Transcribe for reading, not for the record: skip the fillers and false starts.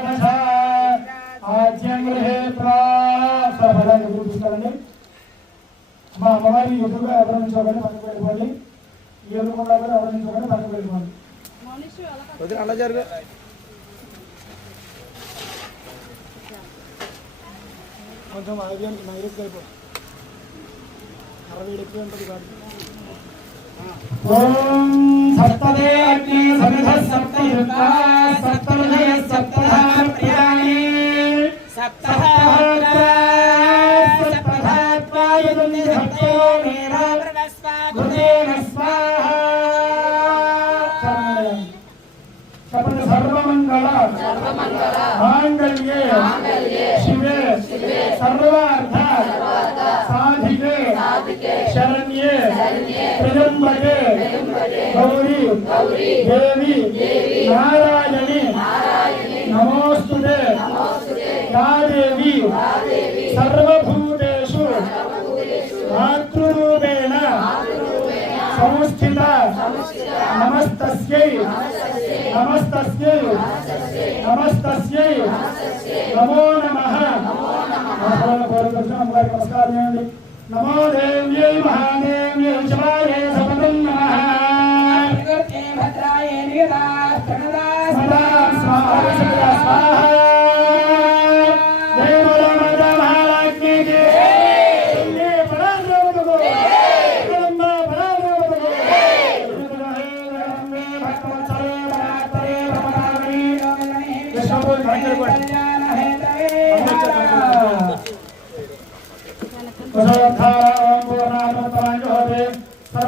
ఏకాదశ ఆజ్యం గృహేత్వా సఫలాన్ని చూపిస్తారండి. మా అమ్మవారిని ఎదురుగా ఎవరి నుంచోకండి, పక్కకు వెళ్ళిపోండి. ఎదురుకుండా కూడా ఎవరి నుంచోకండి, పక్కకు వెళ్ళిపోండి. అలా జరుగు. కొంచెం ఆరోగ్యానికి నైరుతి అయిపో 60 ఎక్కువ ఉంటుంది కాదు. ఓం సప్తదే అగ్ని సమిధ సప్తయుక్తా సప్తమృధయ సప్తధా ప్రియాణి సప్తహాత్రా సప్తధాత్వాయుధుని సప్తో మేరా గురుదేవ స్వాహా. చెప్పండి. సర్వమంగళ మాంగళ్యే శివే సర్వార్థ సాధికే శరణ్యే త్ర్యంబకే గౌరీ దేవి నారాయణి నమోస్తుతే. యా దేవి సర్వభూతేషు మాతృరూపేణ సంస్థిత నమస్తస్యై నమస్తస్యై నమస్తస్యై నమో నమః. నమస్కారం చేయండి. నమో దేవ్యై మహాదేవ్యై శివాయై సపదం నమః. భద్రాయ స్వాహ స్వాహ. జయ